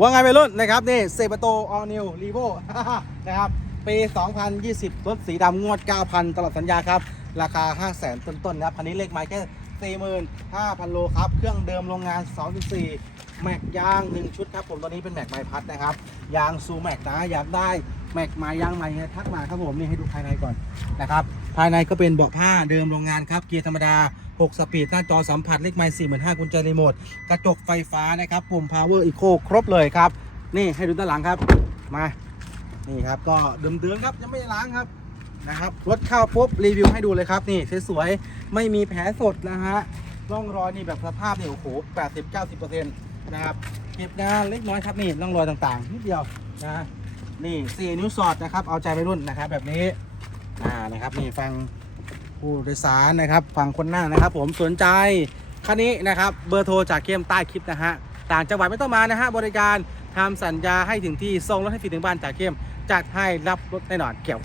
ว่าไงไปรุ่นนะครับนี่เซปโตออนิวรีโวนะครับปี 2020 รถสีดำงวด 9,000 ตลอดสัญญาครับ ราคา 500,000 ต้นๆนะครับคันนี้เลขไม้แค่ 45,000 โลครับ เครื่องเดิมโรงงาน 2.4 แม็กยาง 1 ชุดครับ ผมตอนนี้เป็นแม็กไมพัดนะครับ ยางซูแม็กนะ อยากได้ แม็กไม้ยางใหม่ทักมาครับผมนี่ให้ดูภายในก่อนนะครับภายในก็เป็นเบาะผ้าเดิมโรงงานครับเกียร์ธรรมดา 6 สปีดหน้าจอสัมผัสเลขไม้45,000กุญแจรีโมทกระจกไฟฟ้านะครับปุ่ม power eco ครบเลยครับ นี่ให้ดูด้านหลังครับมานี่ครับก็เดิมๆครับยังไม่ล้างครับนะครับรถเข้าปุ๊บรีวิวให้ดูเลยครับนี่สวยๆไม่มีแผลสดนะฮะร่องรอยนี่แบบสภาพเนี่ยโอ้โห80-90%นะครับเก็บงานเล็กน้อยครับนี่ร่องรอยต่างๆนิดเดียวนะ นี่สี่นิ้วสอดนะครับ เอาใจไปรุ่นนะครับแบบนี้ อ่านะครับนี่ฟังผู้โดยสารนะครับฟังคนนั่งนะครับ ผมสนใจคันนี้นะครับเบอร์โทรจากเข้มใต้คลิปนะฮะต่างจังหวัดไม่ต้องมานะฮะบริการทำสัญญาให้ถึงที่ส่งรถให้ฟรีถึงบ้านจากเข้มจัดให้รับรถแน่นอนเกี่ยว